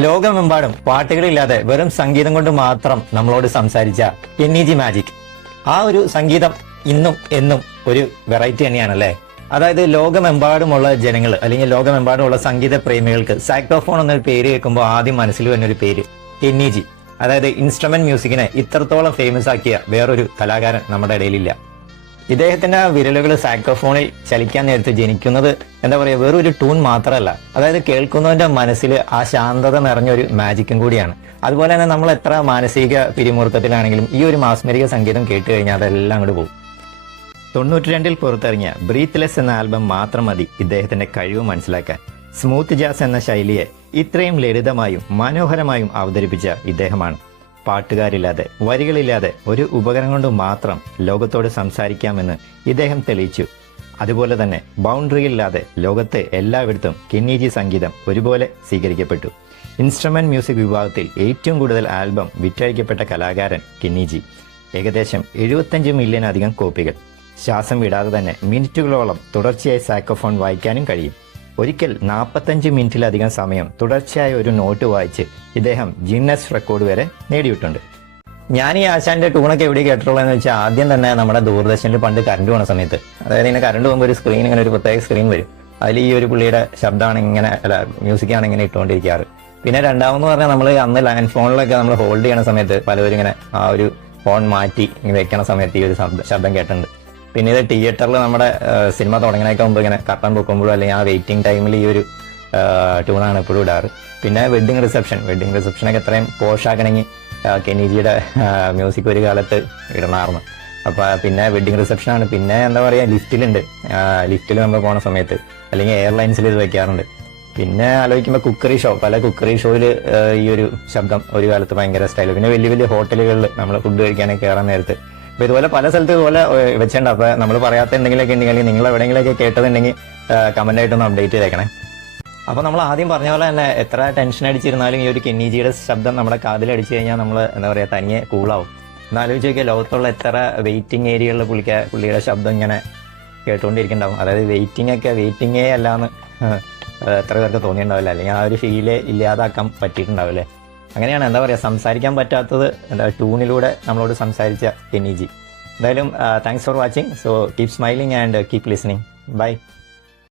ലോകമെമ്പാടും പാട്ടുകളില്ലാതെ വെറും സംഗീതം കൊണ്ട് മാത്രം നമ്മളോട് സംസാരിച്ച NEG മാജിക്. ആ ഒരു സംഗീതം ഇന്നും എന്നും ഒരു വെറൈറ്റി തന്നെയാണല്ലേ. അതായത് ലോകമെമ്പാടുമുള്ള ജനങ്ങൾ അല്ലെങ്കിൽ ലോകമെമ്പാടുമുള്ള സംഗീത പ്രേമികൾക്ക് സാക്സോഫോൺ എന്നൊരു പേര് കേൾക്കുമ്പോൾ ആദ്യം മനസ്സിൽ വരുന്നൊരു പേര് NEG. അതായത് ഇൻസ്ട്രുമെന്റ് മ്യൂസിക്കിനെ ഇത്രത്തോളം ഫേമസ് ആക്കിയ വേറൊരു കലാകാരൻ നമ്മുടെ ഇടയിലില്ല. ഇദ്ദേഹത്തിന്റെ വിരലുകൾ സാക്സോഫോണിൽ ചലിക്കാൻ നേരത്ത് ജനിക്കുന്നത് എന്താ പറയുക, വേറൊരു ടൂൺ മാത്രമല്ല, അതായത് കേൾക്കുന്നവന്റെ മനസ്സിൽ ആ ശാന്തത നിറഞ്ഞൊരു മാജിക്കും കൂടിയാണ്. അതുപോലെ തന്നെ നമ്മൾ എത്ര മാനസിക പിരിമുറുക്കത്തിലാണെങ്കിലും ഈ ഒരു മാസ്മരിക സംഗീതം കേട്ട് കഴിഞ്ഞാൽ അതെല്ലാം അങ്ങോട്ട് പോകും. 92 പുറത്തിറങ്ങിയ ബ്രീത്ത്ലെസ് എന്ന ആൽബം മാത്രം മതി ഇദ്ദേഹത്തിന്റെ കഴിവ് മനസ്സിലാക്കാൻ. സ്മൂത്ത് ജാസ് എന്ന ശൈലിയെ ഇത്രയും ലളിതമായും മനോഹരമായും അവതരിപ്പിച്ച ഇദ്ദേഹമാണ്. പാട്ടുകാരില്ലാതെ, വരികളില്ലാതെ, ഒരു ഉപകരണം കൊണ്ട് മാത്രം ലോകത്തോട് സംസാരിക്കാമെന്ന് ഇദ്ദേഹം തെളിയിച്ചു. അതുപോലെ തന്നെ ബൗണ്ടറിയില്ലാതെ ലോകത്തെ എല്ലായിടത്തും NEG സംഗീതം ഒരുപോലെ സ്വീകരിക്കപ്പെട്ടു. ഇൻസ്ട്രുമെന്റ് മ്യൂസിക് വിഭാഗത്തിൽ ഏറ്റവും കൂടുതൽ ആൽബം വിറ്റഴിക്കപ്പെട്ട കലാകാരൻ NEG. ഏകദേശം 75 മില്യണധികം കോപ്പികൾ. ശ്വാസം വിടാതെ തന്നെ മിനിറ്റുകളോളം തുടർച്ചയായി സാക്സോഫോൺ വായിക്കാനും കഴിയും. ഒരിക്കൽ 45 മിനിറ്റിലധികം സമയം തുടർച്ചയായ ഒരു നോട്ട് വായിച്ച് ഇദ്ദേഹം ഗിന്നസ് റെക്കോർഡ് വരെ നേടിയിട്ടുണ്ട്. ഞാൻ ഈ ആശാന്റെ ടൂണൊക്കെ എവിടെ കേട്ടിട്ടുള്ളതെന്ന് വെച്ചാൽ ആദ്യം തന്നെ നമ്മുടെ ദൂരദർശനിൽ പണ്ട് കറണ്ട് പോകുന്ന സമയത്ത്, അതായത് ഇങ്ങനെ കറണ്ട് പോകുമ്പോൾ ഒരു സ്ക്രീൻ, ഇങ്ങനെ ഒരു പ്രത്യേക സ്ക്രീൻ വരും. അതിൽ ഈ ഒരു പുള്ളിയുടെ ശബ്ദമാണ് ഇങ്ങനെ, അല്ല മ്യൂസിക്കാണ് ഇങ്ങനെ ഇട്ടുകൊണ്ടിരിക്കാറ്. പിന്നെ രണ്ടാമെന്ന് പറഞ്ഞാൽ നമ്മൾ അന്ന് ലാൻഡ് ഫോണിലൊക്കെ നമ്മൾ ഹോൾഡ് ചെയ്യണ സമയത്ത് പലവരും ഇങ്ങനെ ആ ഒരു ഫോൺ മാറ്റി വെക്കണ സമയത്ത് ഈ ഒരു ശബ്ദം കേട്ടിട്ടുണ്ട്. പിന്നെ ഇത് തിയേറ്ററിൽ നമ്മുടെ സിനിമ തുടങ്ങണേക്ക് മുമ്പ് ഇങ്ങനെ കർട്ടൻ പൊക്കുമ്പോഴും അല്ലെങ്കിൽ ആ വെയിറ്റിംഗ് ടൈമിൽ ഈ ഒരു ട്യൂണാണ് എപ്പോഴും ഇടാറ്. പിന്നെ വെഡ്ഡിങ് റിസപ്ഷനൊക്കെ എത്രയും പോഷാക്കണമെങ്കിൽ NEGയുടെ മ്യൂസിക് ഒരു കാലത്ത് ഇടണമായിരുന്നു. അപ്പോൾ പിന്നെ വെഡ്ഡിങ് റിസപ്ഷനാണ്. പിന്നെ എന്താ പറയുക, ലിഫ്റ്റിൽ നമ്മൾ പോണ സമയത്ത് അല്ലെങ്കിൽ എയർലൈൻസിൽ ഇത് വെക്കാറുണ്ട്. പിന്നെ ആലോചിക്കുമ്പോൾ പല കുക്കറി ഷോയിൽ ഈ ഒരു ശബ്ദം ഒരു കാലത്ത് ഭയങ്കര സ്റ്റൈൽ. പിന്നെ വലിയ വലിയ ഹോട്ടലുകളിൽ നമ്മൾ ഫുഡ് കഴിക്കാനൊക്കെ കയറാൻ നേരത്ത് അപ്പോൾ ഇതുപോലെ പല സ്ഥലത്ത് ഇതുപോലെ വെച്ചിട്ടുണ്ട്. അപ്പോൾ നമ്മൾ പറയാത്ത എന്തെങ്കിലുമൊക്കെ ഉണ്ടെങ്കിൽ, നിങ്ങൾ എവിടെയെങ്കിലുമൊക്കെ കേട്ടതുണ്ടെങ്കിൽ കമൻ്റായിട്ടൊന്ന് അപ്ഡേറ്റ് ചെയ്തേക്കണേ. അപ്പോൾ നമ്മൾ ആദ്യം പറഞ്ഞ പോലെ തന്നെ എത്ര ടെൻഷൻ അടിച്ചിരുന്നാലും ഈ ഒരു NEGയുടെ ശബ്ദം നമ്മുടെ കാതിലടിച്ചു കഴിഞ്ഞാൽ നമ്മൾ എന്താ പറയുക, തനിയെ കൂളാവും. എന്നാലോചിച്ച് നോക്കിയാൽ ലോകത്തുള്ള എത്ര വെയിറ്റിംഗ് ഏരിയകളിൽ പുള്ളിയുടെ ശബ്ദം ഇങ്ങനെ കേട്ടുകൊണ്ടിരിക്കുന്നുണ്ടാവും. അതായത് വെയിറ്റിങ്ങേ അല്ലാന്ന് എത്ര പേർക്ക് തോന്നിയിട്ടുണ്ടാവില്ല, അല്ലെങ്കിൽ ആ ഒരു ഫീല് ഇല്ലാതാക്കാൻ പറ്റിയിട്ടുണ്ടാവില്ലേ. അങ്ങനെയാണ് എന്താ പറയുക, സംസാരിക്കാൻ പറ്റാത്തത് ട്യൂണിലൂടെ നമ്മളോട് സംസാരിച്ച NEG. എന്തായാലും thanks for watching. So keep smiling and keep listening. By.